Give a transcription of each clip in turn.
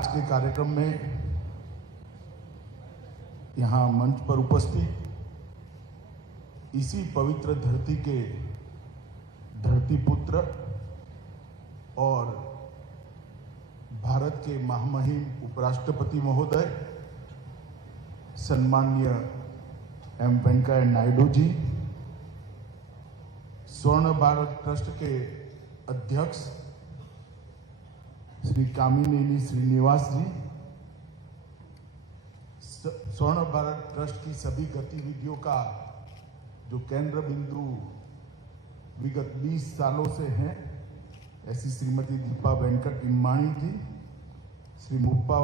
आज के कार्यक्रम में यहाँ मंच पर उपस्थित इसी पवित्र धरती के धरती पुत्र और भारत के महामहिम उपराष्ट्रपति महोदय सम्माननीय एम वेंकैया नायडू जी, स्वर्ण भारत ट्रस्ट के अध्यक्ष श्री कामिनेनी श्रीनिवास जी, स्वर्ण भारत ट्रस्ट की सभी गतिविधियों का जो केंद्र बिंदु विगत 20 सालों से हैं, ऐसी श्रीमती दीपा वेंकट इम्माणी जी, श्री मुप्पा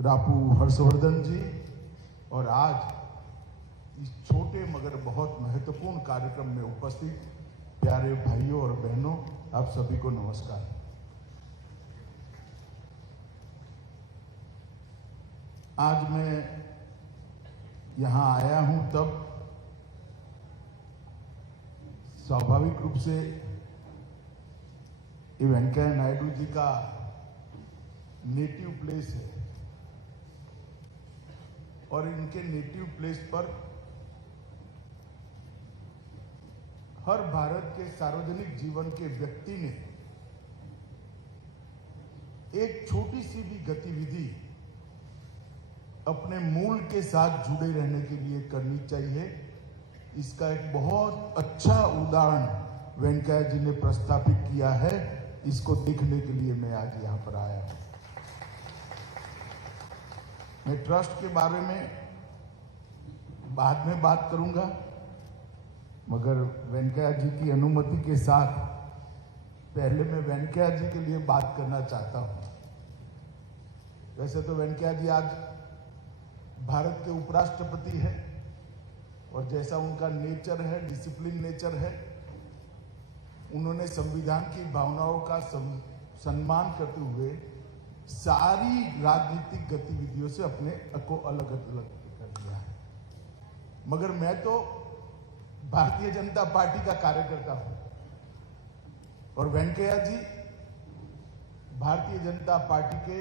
रापू हर्षवर्धन जी, और आज इस छोटे मगर बहुत महत्वपूर्ण कार्यक्रम में उपस्थित प्यारे भाइयों और बहनों, आप सभी को नमस्कार। आज मैं यहां आया हूं तब स्वाभाविक रूप से ये वेंकैया नायडू जी का नेटिव प्लेस है और इनके नेटिव प्लेस पर हर भारत के सार्वजनिक जीवन के व्यक्ति ने एक छोटी सी भी गतिविधि अपने मूल के साथ जुड़े रहने के लिए करनी चाहिए। इसका एक बहुत अच्छा उदाहरण वेंकैया जी ने प्रस्तावित किया है। इसको देखने के लिए मैं आज यहाँ पर आया हूँ। मैं ट्रस्ट के बारे में बाद में बात करूंगा, मगर वेंकैया जी की अनुमति के साथ पहले मैं वेंकैया जी के लिए बात करना चाहता हूँ। वैसे तो वेंकैया जी आज भारत के उपराष्ट्रपति हैं और जैसा उनका नेचर है, डिसिप्लिन नेचर है, उन्होंने संविधान की भावनाओं का सम्मान करते हुए सारी राजनीतिक गतिविधियों से अपने को अलग अलग कर दिया है। मगर मैं तो भारतीय जनता पार्टी का कार्यकर्ता हूं और वेंकैया जी भारतीय जनता पार्टी के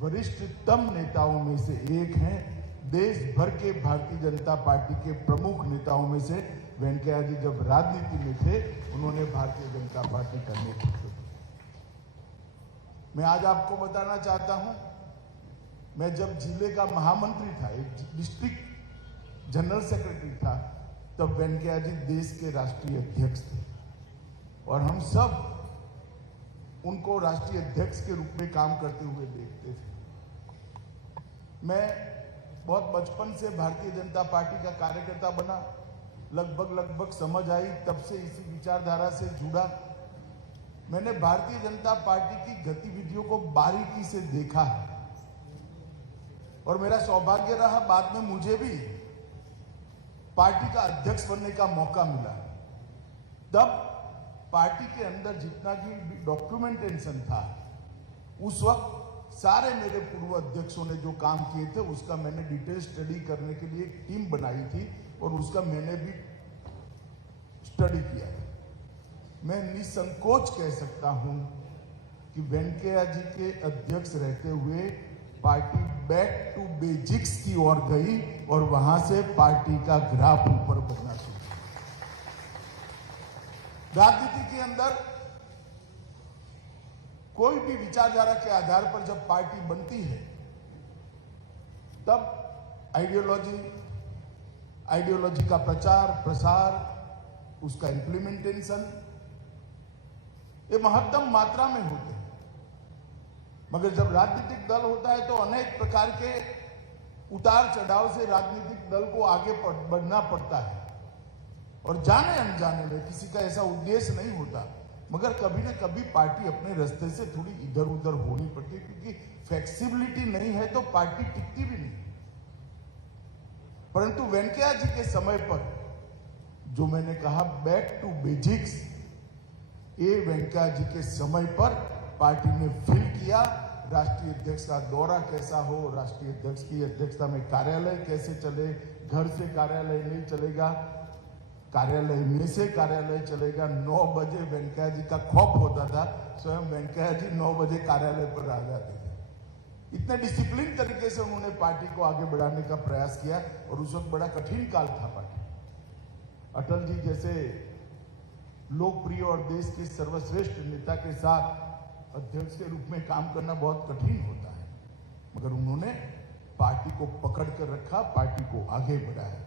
वरिष्ठतम नेताओं में से एक हैं। देश भर के भारतीय जनता पार्टी के प्रमुख नेताओं में से वेंकैया जी जब राजनीति में थे, उन्होंने भारतीय जनता पार्टी का नेतृत्व किया। मैं आज आपको बताना चाहता हूं, मैं जब जिले का महामंत्री था, एक डिस्ट्रिक्ट जनरल सेक्रेटरी था, तब वेंकैया जी देश के राष्ट्रीय अध्यक्ष थे और हम सब उनको राष्ट्रीय अध्यक्ष के रूप में काम करते हुए देखते थे। मैं बहुत बचपन से भारतीय जनता पार्टी का कार्यकर्ता बना, लगभग समझ आई, तब से इसी विचारधारा से जुड़ा। मैंने भारतीय जनता पार्टी की गतिविधियों को बारीकी से देखा है और मेरा सौभाग्य रहा, बाद में मुझे भी पार्टी का अध्यक्ष बनने का मौका मिला। तब पार्टी के अंदर जितना भी डॉक्यूमेंटेशन था, उस वक्त सारे मेरे पूर्व अध्यक्षों ने जो काम किए थे उसका मैंने डिटेल स्टडी करने के लिए एक टीम बनाई थी और उसका मैंने भी स्टडी किया था। मैं निसंकोच कह सकता हूं कि वेंकैया जी के अध्यक्ष रहते हुए पार्टी बैक टू बेसिक्स की ओर गई और वहां से पार्टी का ग्राफ ऊपर बढ़ना शुरू। राजनीति के अंदर कोई भी विचारधारा के आधार पर जब पार्टी बनती है, तब आइडियोलॉजी का प्रचार प्रसार, उसका इंप्लीमेंटेशन ये महत्तम मात्रा में होते हैं। मगर जब राजनीतिक दल होता है तो अनेक प्रकार के उतार चढ़ाव से राजनीतिक दल को आगे बढ़ना पड़ता है और जाने अनजाने में किसी का ऐसा उद्देश्य नहीं होता, मगर कभी ना कभी पार्टी अपने रास्ते से थोड़ी इधर उधर होनी पड़ती है, क्योंकि फ्लेक्सिबिलिटी नहीं है तो पार्टी टिकती भी नहीं। परंतु वेंकैया जी के समय पर जो मैंने कहा बैक टू बेसिक्स, ये वेंकैया जी के समय पर पार्टी ने फील किया। राष्ट्रीय अध्यक्ष का दौरा कैसा हो, राष्ट्रीय अध्यक्ष की अध्यक्षता में कार्यालय कैसे चले, घर से कार्यालय नहीं चलेगा, कार्यालय में से कार्यालय चलेगा। 9 बजे वेंकैया जी का खौफ होता था, स्वयं वेंकैया जी 9 बजे कार्यालय पर आ जाते थे। इतने डिसिप्लिन तरीके से उन्होंने पार्टी को आगे बढ़ाने का प्रयास किया और उस वक्त बड़ा कठिन काल था पार्टी। अटल जी जैसे लोकप्रिय और देश के सर्वश्रेष्ठ नेता के साथ अध्यक्ष के रूप में काम करना बहुत कठिन होता है, मगर उन्होंने पार्टी को पकड़ कर रखा, पार्टी को आगे बढ़ाया।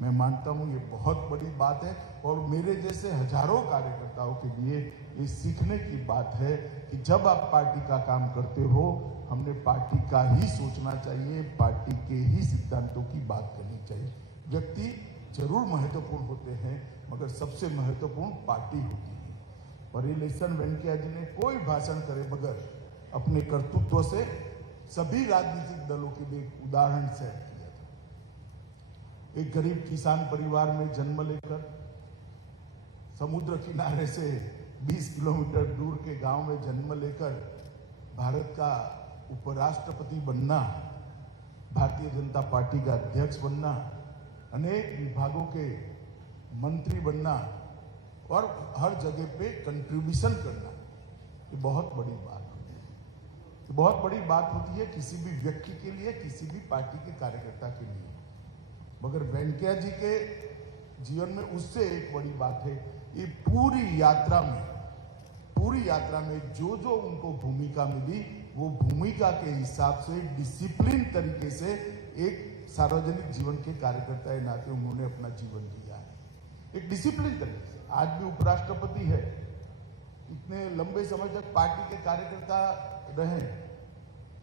मैं मानता हूं ये बहुत बड़ी बात है और मेरे जैसे हजारों कार्यकर्ताओं के लिए ये सीखने की बात है कि जब आप पार्टी का काम करते हो, हमने पार्टी का ही सोचना चाहिए, पार्टी के ही सिद्धांतों की बात करनी चाहिए। व्यक्ति जरूर महत्वपूर्ण होते हैं, मगर सबसे महत्वपूर्ण पार्टी होती है। और इलेक्शन वेंकैया जी ने कोई भाषण करे बगैर अपने कर्तृत्व से सभी राजनीतिक दलों के लिए एक उदाहरण सेट किया था। एक गरीब किसान परिवार में जन्म लेकर समुद्र किनारे से 20 किलोमीटर दूर के गांव में जन्म लेकर भारत का उपराष्ट्रपति बनना, भारतीय जनता पार्टी का अध्यक्ष बनना, अनेक विभागों के मंत्री बनना और हर जगह पे कंट्रीब्यूशन करना, ये बहुत बड़ी बात होती है। ये बहुत बड़ी बात होती है किसी भी व्यक्ति के लिए, किसी भी पार्टी के कार्यकर्ता के लिए। मगर वेंकैया जी के जीवन में उससे एक बड़ी बात है, ये पूरी यात्रा में जो जो उनको भूमिका मिली, वो भूमिका के हिसाब से डिसिप्लिन तरीके से एक सार्वजनिक जीवन के कार्यकर्ता के नाते उन्होंने अपना जीवन जिया है, एक डिसिप्लिन तरीके से। आज भी उपराष्ट्रपति है, इतने लंबे समय तक पार्टी के कार्यकर्ता रहे,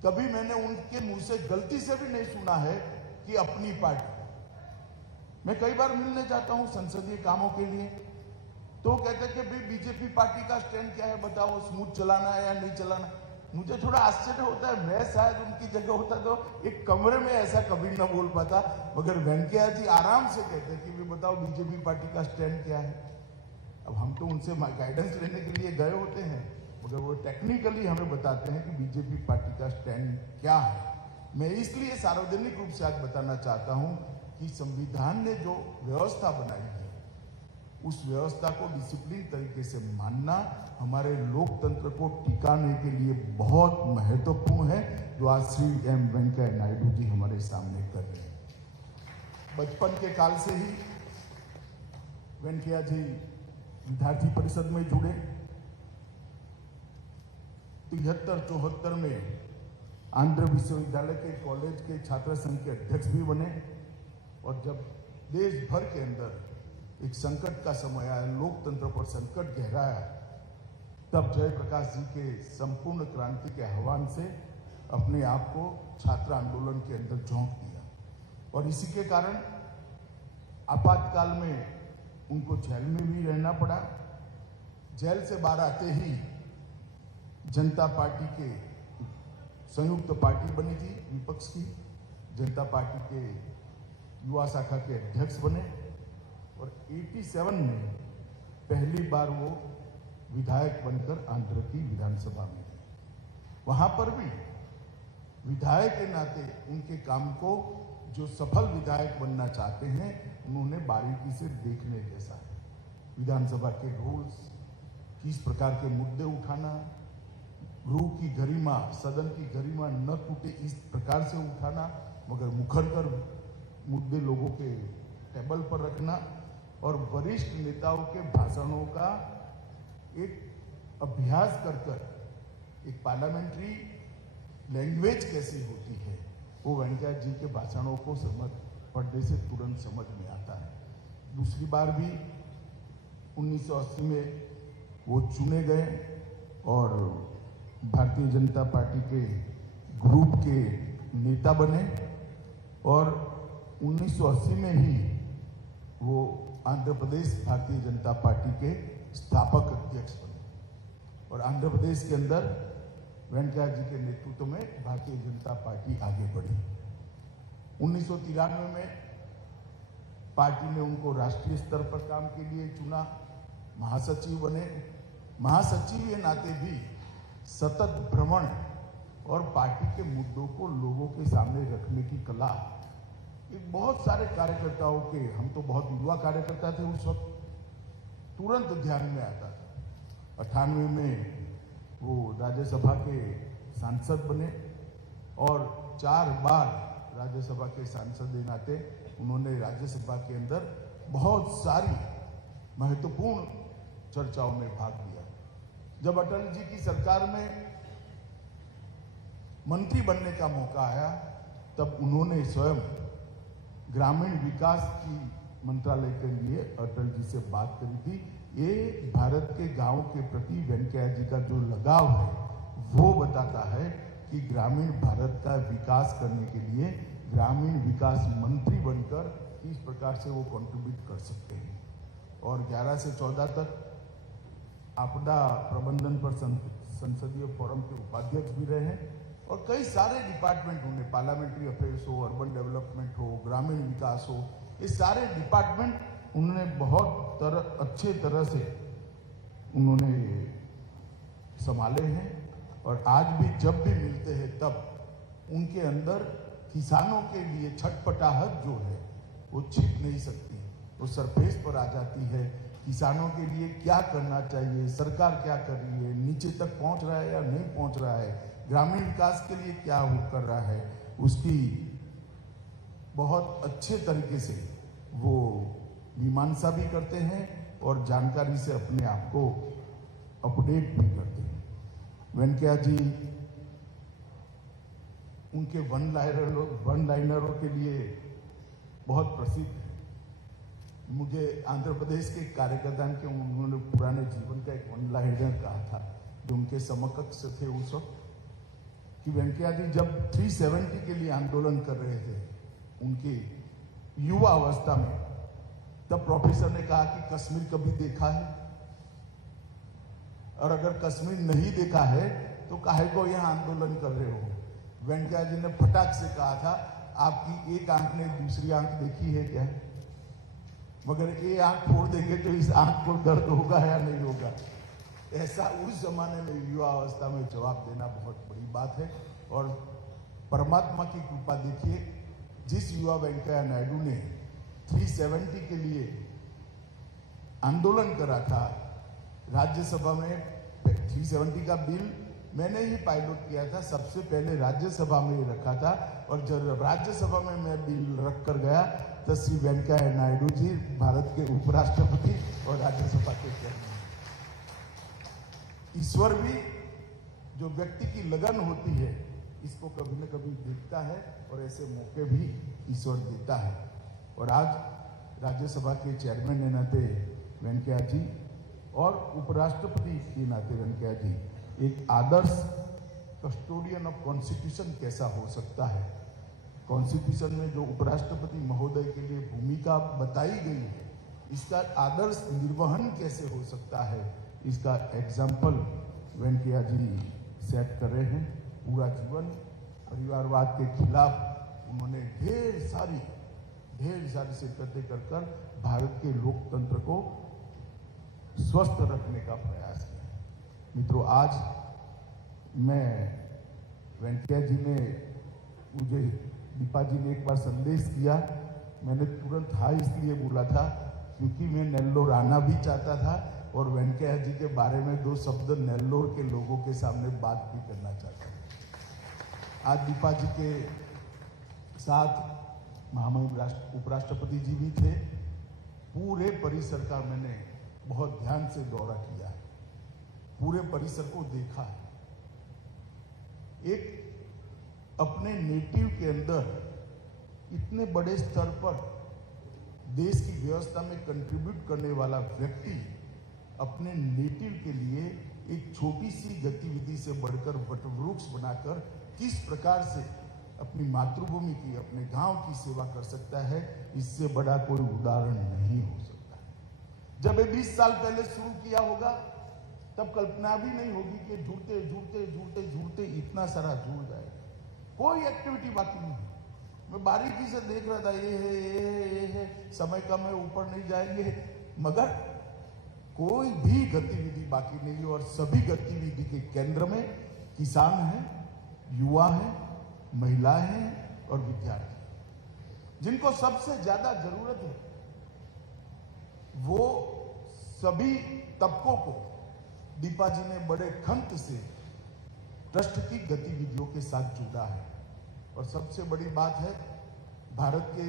कभी मैंने उनके मुंह से गलती से भी नहीं सुना है कि अपनी पार्टी। मैं कई बार मिलने जाता हूं संसदीय कामों के लिए, तो कहते कि भाई बीजेपी पार्टी का स्टैंड क्या है, बताओ, स्मूथ चलाना है या नहीं चलाना। मुझे थोड़ा आश्चर्य होता है, मैं शायद उनकी जगह होता तो एक कमरे में ऐसा कभी न बोल पाता, मगर वेंकैया जी आराम से कहते कि भी बताओ बीजेपी पार्टी का स्टैंड क्या है। अब हम तो उनसे गाइडेंस लेने के लिए गए होते हैं, मगर वो टेक्निकली हमें बताते हैं कि बीजेपी पार्टी का स्टैंड क्या है। मैं इसलिए सार्वजनिक रूप से आज बताना चाहता हूं कि संविधान ने जो व्यवस्था बनाई है, उस व्यवस्था को डिसिप्लिन तरीके से मानना हमारे लोकतंत्र को टिकाने के लिए बहुत महत्वपूर्ण है, जो आज श्री एम वेंकैया नायडू जी हमारे सामने कर रहे हैं। बचपन के काल से ही वेंकैया जी विद्यार्थी परिषद में जुड़े, 73-74 में आंध्र विश्वविद्यालय के कॉलेज के छात्र संघ के अध्यक्ष भी बने, और जब देश भर के अंदर एक संकट का समय आया, लोकतंत्र पर संकट गहराया, तब जयप्रकाश जी के संपूर्ण क्रांति के आह्वान से अपने आप को छात्र आंदोलन के अंदर झोंक दिया, और इसी के कारण आपातकाल में उनको जेल में भी रहना पड़ा। जेल से बाहर आते ही जनता पार्टी के संयुक्त पार्टी बनी थी, विपक्ष की जनता पार्टी के युवा शाखा के अध्यक्ष बने, और 87 में पहली बार वो विधायक बनकर आंध्र की विधानसभा में गए। वहां पर भी विधायक के नाते उनके काम को, जो सफल विधायक बनना चाहते हैं, उन्होंने बारीकी से देखने जैसा है। विधानसभा के रूल्स, किस प्रकार के मुद्दे उठाना, गृह की गरिमा, सदन की गरिमा न टूटे, इस प्रकार से उठाना, मगर मुखर कर मुद्दे लोगों के टेबल पर रखना, और वरिष्ठ नेताओं के भाषणों का एक अभ्यास कर एक पार्लियामेंट्री लैंग्वेज कैसी होती है, वो वेंकैया जी के भाषणों को पढ़ने से तुरंत समझ में आता है। दूसरी बार भी 1980 में वो चुने गए और भारतीय जनता पार्टी के ग्रुप के नेता बने, और 1980 में ही वो आंध्र प्रदेश भारतीय जनता पार्टी के स्थापक अध्यक्ष बने, और आंध्र प्रदेश के अंदर वेंकैया जी के नेतृत्व में भारतीय जनता पार्टी आगे बढ़ी। 1993 में पार्टी ने उनको राष्ट्रीय स्तर पर काम के लिए चुना, महासचिव बने। महासचिव के नाते भी सतत भ्रमण और पार्टी के मुद्दों को लोगों के सामने रखने की कला, एक बहुत सारे कार्यकर्ताओं के, हम तो बहुत युवा कार्यकर्ता थे उस वक्त, तुरंत ध्यान में आता था। 98 में वो राज्यसभा के सांसद बने, और 4 बार राज्यसभा के सांसद के नाते उन्होंने राज्यसभा के अंदर बहुत सारी महत्वपूर्ण चर्चाओं में भाग लिया। जब अटल जी की सरकार में मंत्री बनने का मौका आया तब उन्होंने स्वयं ग्रामीण विकास की मंत्रालय के लिए अटल जी से बात करी थी। ये भारत के गांव के प्रति वेंकैया जी का जो लगाव है वो बताता है कि ग्रामीण भारत का विकास करने के लिए ग्रामीण विकास मंत्री बनकर किस प्रकार से वो कंट्रीब्यूट कर सकते हैं। और 11 से 14 तक आपदा प्रबंधन पर संसदीय फोरम के उपाध्यक्ष भी रहे हैं और कई सारे डिपार्टमेंट उन्हें पार्लियामेंट्री अफेयर्स हो, अर्बन डेवलपमेंट हो, ग्रामीण विकास हो, ये सारे डिपार्टमेंट उन्होंने बहुत अच्छे तरह से उन्होंने संभाले हैं। और आज भी जब भी मिलते हैं तब उनके अंदर किसानों के लिए छटपटाहट जो है वो छिप नहीं सकती, वो सरफेस पर आ जाती है। किसानों के लिए क्या करना चाहिए, सरकार क्या कर रही है, नीचे तक पहुंच रहा है या नहीं पहुंच रहा है, ग्रामीण विकास के लिए क्या कर रहा है, उसकी बहुत अच्छे तरीके से वो मीमांसा भी करते हैं और जानकारी से अपने आप को अपडेट भी करते हैं। वेंकैया जी उनके वन लाइनरों के लिए बहुत प्रसिद्ध है। मुझे आंध्र प्रदेश के कार्यकर्ता के उन्होंने पुराने जीवन का एक वन लाइनर कहा था जो उनके समकक्ष थे उस वक्त, कि वेंकैया जी जब 370 के लिए आंदोलन कर रहे थे उनकी युवा अवस्था में, तब प्रोफेसर ने कहा कि कश्मीर कभी देखा है, और अगर कश्मीर नहीं देखा है तो काहे को यहां आंदोलन कर रहे हो। वेंकैया जी ने फटाक से कहा था, आपकी एक आंख ने दूसरी आंख देखी है क्या, मगर ये आंख फोड़ देंगे तो इस आंख को दर्द होगा या नहीं होगा। ऐसा उस जमाने में युवा अवस्था में जवाब देना बहुत बड़ी बात है। और परमात्मा की कृपा देखिए, जिस युवा वेंकैया नायडू ने 370 के लिए आंदोलन करा था राज्यसभा में, 370 का बिल मैंने ही पायलट किया था, सबसे पहले राज्यसभा में ही रखा था। और जब राज्यसभा में मैं बिल रख कर गया तो श्री वेंकैया नायडू जी भारत के उपराष्ट्रपति और राज्यसभा के चेयरमैन। ईश्वर भी जो व्यक्ति की लगन होती है इसको कभी न कभी देखता है और ऐसे मौके भी ईश्वर देता है। और आज राज्यसभा के चेयरमैन के नाते वेंकैया जी और उपराष्ट्रपति के नाते वेंकैया जी एक आदर्श कस्टोडियन ऑफ कॉन्स्टिट्यूशन कैसा हो सकता है, कॉन्स्टिट्यूशन में जो उपराष्ट्रपति महोदय के लिए भूमिका बताई गई है इसका आदर्श निर्वहन कैसे हो सकता है, इसका एग्जाम्पल वेंकैया जी सेट कर रहे हैं। पूरा जीवन परिवारवाद के खिलाफ उन्होंने ढेर सारी शिरकतें कर भारत के लोकतंत्र को स्वस्थ रखने का प्रयास किया। मित्रों, आज मैं वेंकैया जी ने मुझे, दीपा जी ने एक बार संदेश किया, मैंने तुरंत हाँ इसलिए बोला था क्योंकि मैं नेल्लोर आना भी चाहता था और वेंकैया जी के बारे में 2 शब्द नेल्लोर के लोगों के सामने बात भी करना चाहता था। आज दीपा जी के साथ महामहिम उपराष्ट्रपति जी भी थे। पूरे परिसर का मैंने बहुत ध्यान से दौरा किया है, पूरे परिसर को देखा है। एक अपने नेटिव के अंदर इतने बड़े स्तर पर देश की व्यवस्था में कंट्रीब्यूट करने वाला व्यक्ति अपने नेटिव के लिए एक छोटी सी गतिविधि से बढ़कर वटवृक्ष बनाकर किस प्रकार से अपनी मातृभूमि की, अपने गांव की सेवा कर सकता है, इससे बड़ा कोई उदाहरण नहीं हो सकता। जब ये 20 साल पहले शुरू किया होगा तब कल्पना भी नहीं होगी कि जुड़ते इतना सारा जुड़ जाए, कोई एक्टिविटी बाकी नहीं है। मैं बारीकी से देख रहा था, ये है, समय कम है, ऊपर नहीं जाएंगे, मगर कोई भी गतिविधि बाकी नहीं। और सभी गतिविधि के केंद्र में किसान हैं, युवा हैं, महिलाएं हैं और विद्यार्थी, जिनको सबसे ज्यादा जरूरत है। वो सभी तबकों को दीपा जी ने बड़े खंत से ट्रस्ट की गतिविधियों के साथ जोड़ा है। और सबसे बड़ी बात है, भारत के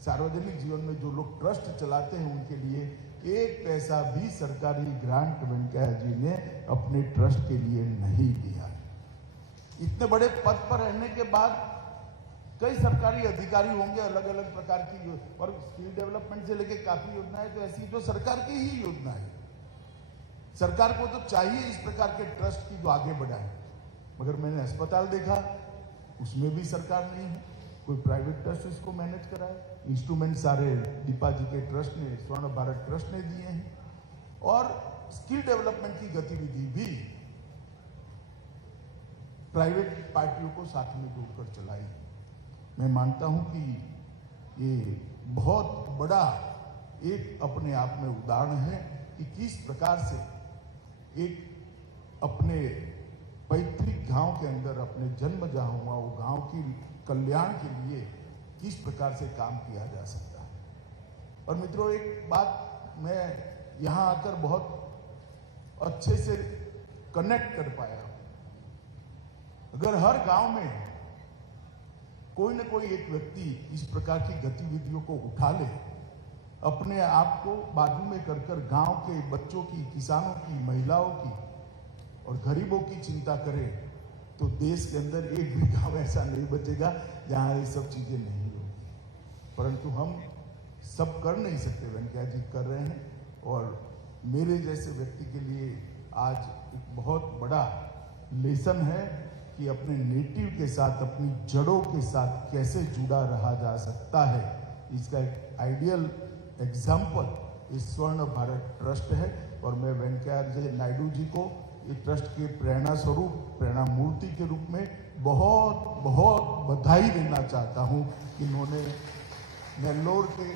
सार्वजनिक जीवन में जो लोग ट्रस्ट चलाते हैं उनके लिए एक पैसा भी सरकारी ग्रांट वेंकैया जी ने अपने ट्रस्ट के लिए नहीं दिया। इतने बड़े पद पर रहने के बाद कई सरकारी अधिकारी होंगे अलग अलग प्रकार की, और स्किल डेवलपमेंट से लेकर काफी योजनाएं तो ऐसी जो सरकार की ही योजना है। सरकार को तो चाहिए इस प्रकार के ट्रस्ट की जो आगे बढ़ाए, मगर मैंने अस्पताल देखा उसमें भी सरकार नहीं है, कोई प्राइवेट ट्रस्ट इसको मैनेज कराए। इंस्ट्रूमेंट सारे दीपा जी के ट्रस्ट ने, स्वर्ण भारत ट्रस्ट ने दिए हैं, और स्किल डेवलपमेंट की गतिविधि भी प्राइवेट पार्टियों को साथ में जोड़कर चलाई। मैं मानता हूं कि ये बहुत बड़ा एक अपने आप में उदाहरण है कि किस प्रकार से एक अपने पैतृक गांव के अंदर, अपने जन्म जहां हुआ वो गांव की कल्याण के लिए किस प्रकार से काम किया जा सकता है। और मित्रों, एक बात मैं यहां आकर बहुत अच्छे से कनेक्ट कर पाया, अगर हर गांव में कोई न कोई एक व्यक्ति इस प्रकार की गतिविधियों को उठा ले, अपने आप को बाजू में कर गांव के बच्चों की, किसानों की, महिलाओं की और गरीबों की चिंता करे, तो देश के अंदर एक भी गांव ऐसा नहीं बचेगा जहां ये सब चीजें नहीं होगी। परंतु हम सब कर नहीं सकते, वेंकैया जी कर रहे हैं, और मेरे जैसे व्यक्ति के लिए आज एक बहुत बड़ा लेसन है कि अपने नेटिव के साथ, अपनी जड़ों के साथ कैसे जुड़ा रहा जा सकता है। इसका एक आइडियल एग्जाम्पल इस स्वर्ण भारत ट्रस्ट है, और मैं वेंकैया नायडू जी को ये ट्रस्ट के प्रेरणा स्वरूप, प्रेरणा मूर्ति के रूप में बहुत बहुत बधाई देना चाहता हूं कि इन्होंने नेल्लोर के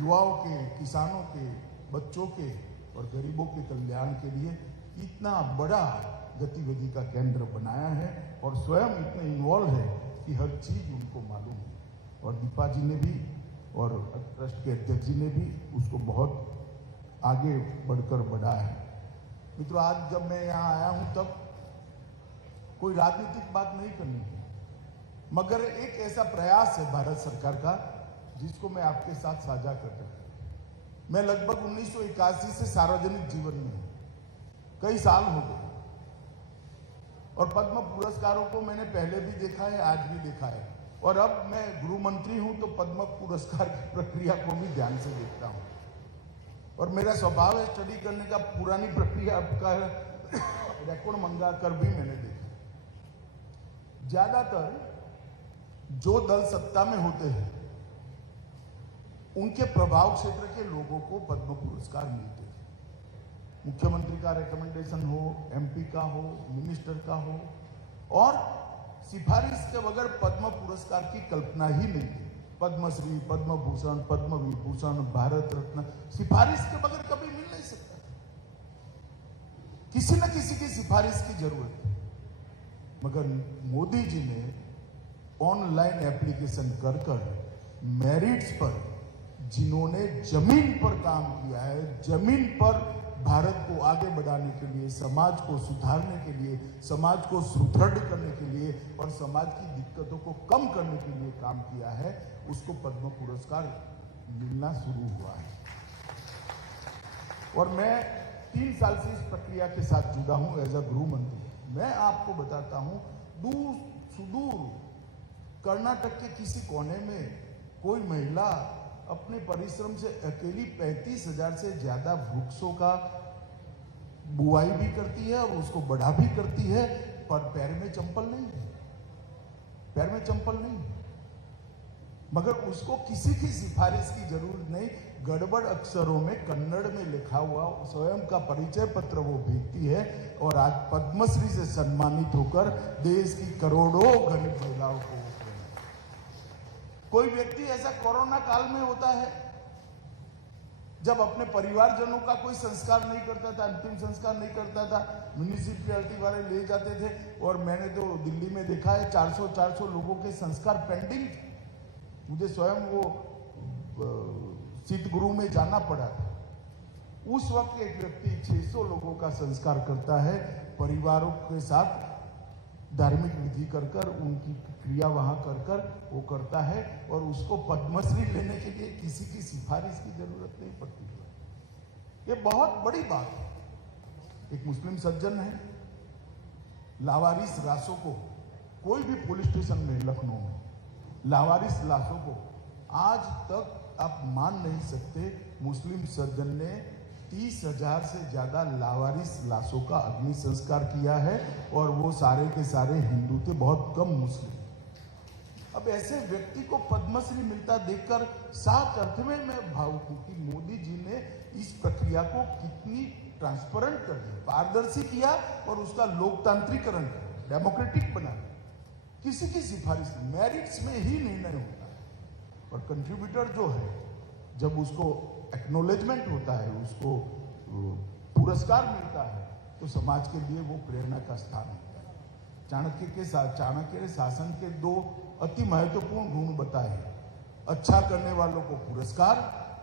युवाओं के, किसानों के, बच्चों के और गरीबों के कल्याण के लिए इतना बड़ा गतिविधि का केंद्र बनाया है, और स्वयं इतने इन्वॉल्व है कि हर चीज उनको मालूम है। और दीपा जी ने भी और ट्रस्ट के अध्यक्ष जी ने भी उसको बहुत आगे बढ़कर बढ़ाया है। मित्रों, आज जब मैं यहाँ आया हूं तब कोई राजनीतिक बात नहीं करनी है, मगर एक ऐसा प्रयास है भारत सरकार का जिसको मैं आपके साथ साझा कर रहा हूं। मैं लगभग 1981 से सार्वजनिक जीवन में हूं, कई साल हो गए, और पद्म पुरस्कारों को मैंने पहले भी देखा है, आज भी देखा है, और अब मैं गृह मंत्री हूं तो पद्म पुरस्कार की प्रक्रिया को भी ध्यान से देखता हूं। और मेरा स्वभाव है स्टडी करने का, पुरानी प्रक्रिया का रिकॉर्ड मंगा कर भी मैंने देखा। ज्यादातर जो दल सत्ता में होते हैं उनके प्रभाव क्षेत्र के लोगों को पद्म पुरस्कार मिलते हैं। मुख्यमंत्री का रिकमेंडेशन हो, एमपी का हो, मिनिस्टर का हो, और सिफारिश के बगैर पद्म पुरस्कार की कल्पना ही नहीं थी। पद्मश्री, पद्म भूषण, पद्म विभूषण, भारत रत्न सिफारिश के बगैर कभी मिल नहीं सकता। किसी न किसी की सिफारिश की जरूरत है, मगर मोदी जी ने ऑनलाइन एप्लीकेशन कर मेरिट्स पर, जिन्होंने जमीन पर काम किया है, जमीन पर भारत को आगे बढ़ाने के लिए, समाज को सुधारने के लिए, समाज को सुदृढ़ करने के लिए और समाज की दिक्कतों को कम करने के लिए काम किया है, उसको पद्म पुरस्कार मिलना शुरू हुआ है। और मैं 3 साल से इस प्रक्रिया के साथ जुड़ा हूं एज अ गृह मंत्री। मैं आपको बताता हूं, दूर सुदूर कर्नाटक के किसी कोने में कोई महिला अपने परिश्रम से अकेली 35,000 से ज्यादा वृक्षों का बुआई भी करती है और उसको बढ़ा भी करती है, पर पैर में चंपल नहीं है, पैर में चंपल नहीं है। मगर उसको किसी की सिफारिश की जरूरत नहीं, गड़बड़ अक्षरों में कन्नड़ में लिखा हुआ स्वयं का परिचय पत्र वो भेजती है, और आज पद्मश्री से सम्मानित होकर देश की करोड़ों गरीब महिलाओं को। कोई व्यक्ति ऐसा कोरोना काल में होता है जब अपने परिवारजनों का कोई संस्कार नहीं करता था, अंतिम संस्कार नहीं करता था, म्यूनिसिपैलिटी वाले ले जाते थे, और मैंने तो दिल्ली में देखा है 400 लोगों के संस्कार पेंडिंग थे। मुझे स्वयं वो शीत गृह में जाना पड़ा था। उस वक्त एक व्यक्ति 600 लोगों का संस्कार करता है परिवारों के साथ धार्मिक विधि कर कर उनकी क्रिया वहां कर कर वो करता है और उसको पद्मश्री लेने के लिए किसी की सिफारिश की जरूरत नहीं पड़ती। ये बहुत बड़ी बात है। एक मुस्लिम सज्जन है, लावारिस लाशों को कोई भी पुलिस स्टेशन में लखनऊ में लावारिस लाशों को आज तक आप मान नहीं सकते, मुस्लिम सज्जन ने 30,000 से ज्यादा लावारिस लाशों का अग्नि संस्कार किया है और वो सारे के सारे हिंदू थे, बहुत कम मुस्लिम। अब ऐसे व्यक्ति को पद्मश्री मिलता देखकर साफ अर्थ में मैं भावुक हूं कि मोदी जी ने इस प्रक्रिया को कितनी ट्रांसपेरेंट कर दिया, पारदर्शी किया और उसका लोकतांत्रिकरण किया, डेमोक्रेटिक बना। किसी की सिफारिश मेरिट्स में ही निर्णय होता है और कंट्रीब्यूटर जो है जब उसको एक्नोलेजमेंट होता है, उसको पुरस्कार मिलता है तो समाज के लिए वो प्रेरणा का स्थान होता है। चाणक्य शासन के 2 अति महत्वपूर्ण गुण बताए, अच्छा करने वालों को पुरस्कार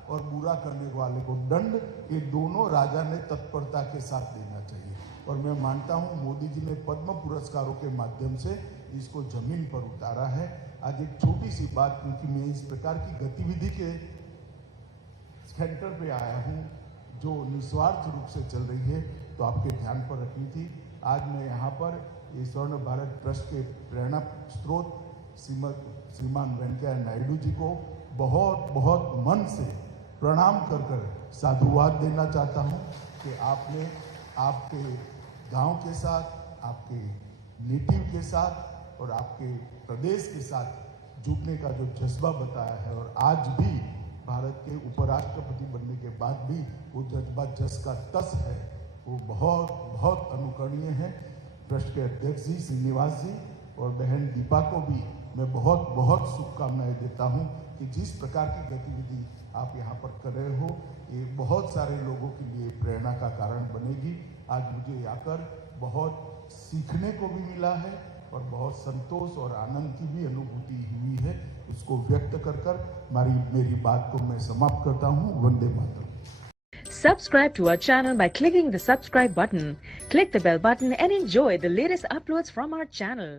और बुरा करने वाले को दंड। ये दोनों राजा ने तत्परता के साथ देना चाहिए और मैं मानता हूं मोदी जी ने पद्म पुरस्कारों के माध्यम से इसको जमीन पर उतारा है। आज एक छोटी सी बात, क्योंकि मैं इस प्रकार की गतिविधि के सेंटर पे आया हूं जो निस्वार्थ रूप से चल रही है, तो आपके ध्यान पर रखनी थी। आज मैं यहाँ पर ये स्वर्ण भारत ट्रस्ट के प्रेरणा स्रोत श्रीमान वेंकैया नायडू जी को बहुत बहुत मन से प्रणाम कर कर साधुवाद देना चाहता हूँ कि आपने आपके गांव के साथ, आपके नेटिव के साथ और आपके प्रदेश के साथ जुटने का जो जज्बा बताया है और आज भी भारत के उपराष्ट्रपति बनने के बाद भी वो जज्बा जस का तस है, वो बहुत बहुत अनुकरणीय है। ट्रस्ट के अध्यक्ष जी श्रीनिवास जी और बहन दीपा को भी मैं बहुत बहुत शुभकामनाएं देता हूं कि जिस प्रकार की गतिविधि आप यहाँ पर कर रहे हो ये बहुत सारे लोगों के लिए प्रेरणा का कारण बनेगी। आज मुझे आकर बहुत सीखने को भी मिला है और बहुत संतोष और आनंद की भी अनुभूति हुई है। उसको व्यक्त कर कर मेरी बात को मैं समाप्त करता हूँ। Vande Mataram. Subscribe to our channel by clicking the subscribe button. Click the bell button and enjoy the latest uploads from our channel.